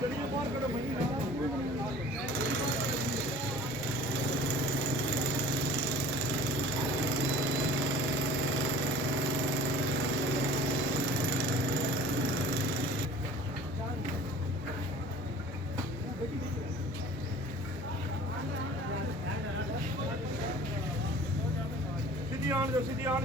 गॾिया बार कढो बढ़िया सिधी आण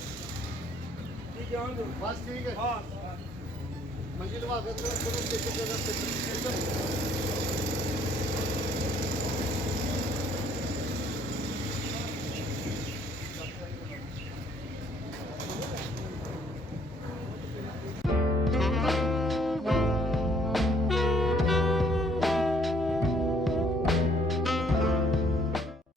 बसि ठीकु आहे मंझि